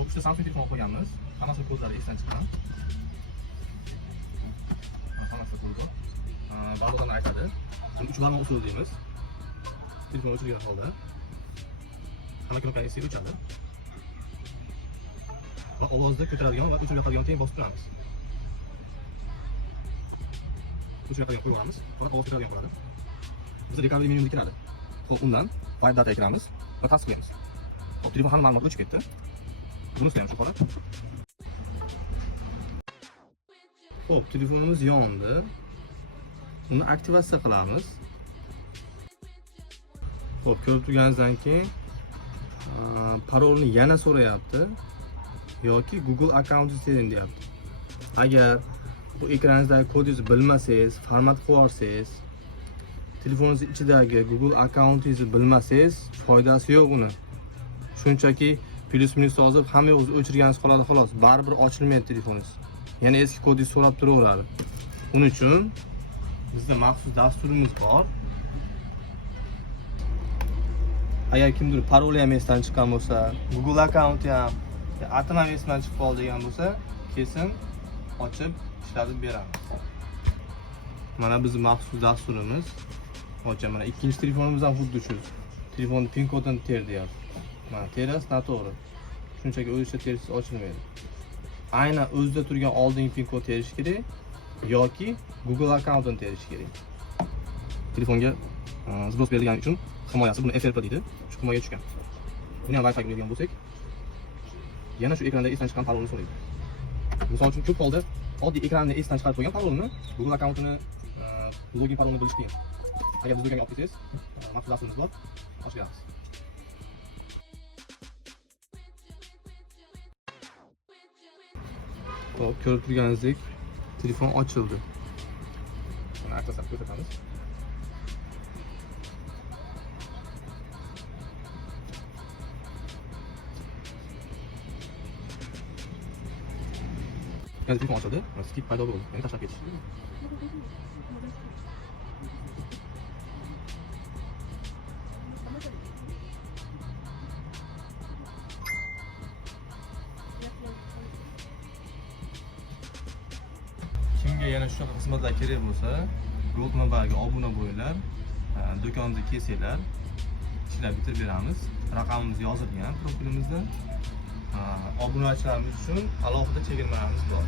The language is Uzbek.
Hop, uchta Samsung telefon olib qo'yganmiz. Hammasi kodlari esdan chiqqan. Hammasi ko'rdi. Ba'zi odamlar aytadi, buni 3 barmoq usuli deymiz. Telefon o'chirilgan holda hamma knopkani esi o'chadi. Va ovozni ko'taradigan va o'chirib yoqadigan teng bosib turamiz. O'chirib yoqadigan qo'yamiz, faqat ovoz ko'taradigan bo'ladi. Bizda recovery menyuga kiradi. Xo'p, undan Find Data kiramiz va tasdiqlaymiz. Xo'p, telefon hamma ma'lumot o'chib ketdi. Buni istaymiz shu holat. Xo'p, telefonimiz yondi. Uni aktivatsiya qilamiz. Xo'p, ko'rib turganingizdan keyin parolni yana so'rayapti yoki Google accountingizni tering deyapti. Agar bu ekraningizdagi kodingizni bilmasangiz, format qilib olsangiz, telefoningiz ichidagi Google accountingizni bilmasangiz, foydasi yo'q uni. Shunchaki plus-minus yozib, hamma yo'qni o'chirganingiz qoladi xolos. Baribir ochilmaydi telefoningiz. Yana eski kodingizni so'rab turaveradi. Uning uchun bizda maxsus dasturimiz bor. Agar kimdir paroli ham esdan chiqqan bo'lsa, Google accounti ham, atim ham esdan chiqib qoldi degan bo'lsa, kesin ochib ishlatib beramiz. Mana bizning maxsus dasturimiz. Hozir mana ikkinchi telefonimiz ham xuddi shu. Telefonni pin kodini ter deyapti. Mana terasi noto'g'ri. Shunchaki o'zida terisi ochilmaydi. Aynan o'zida turgan oldingi pin kod terish kerak yoki Google accountini terish kerak. Telefonga zbros berilgani uchun himoyasi, buni FRP deydi. Shu himoyaga tushgan. Buni ham Wi-Fi bergan bo'lsak, yana shu ekranda esdan chiqqan parolni so'raydi. Misol uchun ko'p holda oddiy ekranni esdan chiqarib qo'ygan parolni, Google accountini, login parolni bilish qiyin. Agar biz do'konga olib kelsangiz, maxsus dasturimiz bor, ochib beramiz. Hop, ko'rib turganingizdek, telefon ochildi. Buni aktivasiya ko'rsatamiz. Telefon ochildi, skip paydo bo'ldi. Ya'ni tashlab ketish. Kimga yana shunaqa xizmatlar kerak bo'lsa, Gold Mobile'ga obuna bo'linglar, do'konimizga kelsanglar, ishlab bitirib beramiz. Raqamimiz yozilgan profilimizda. Obunachilarimiz uchun alohida chegirmalarimiz bor.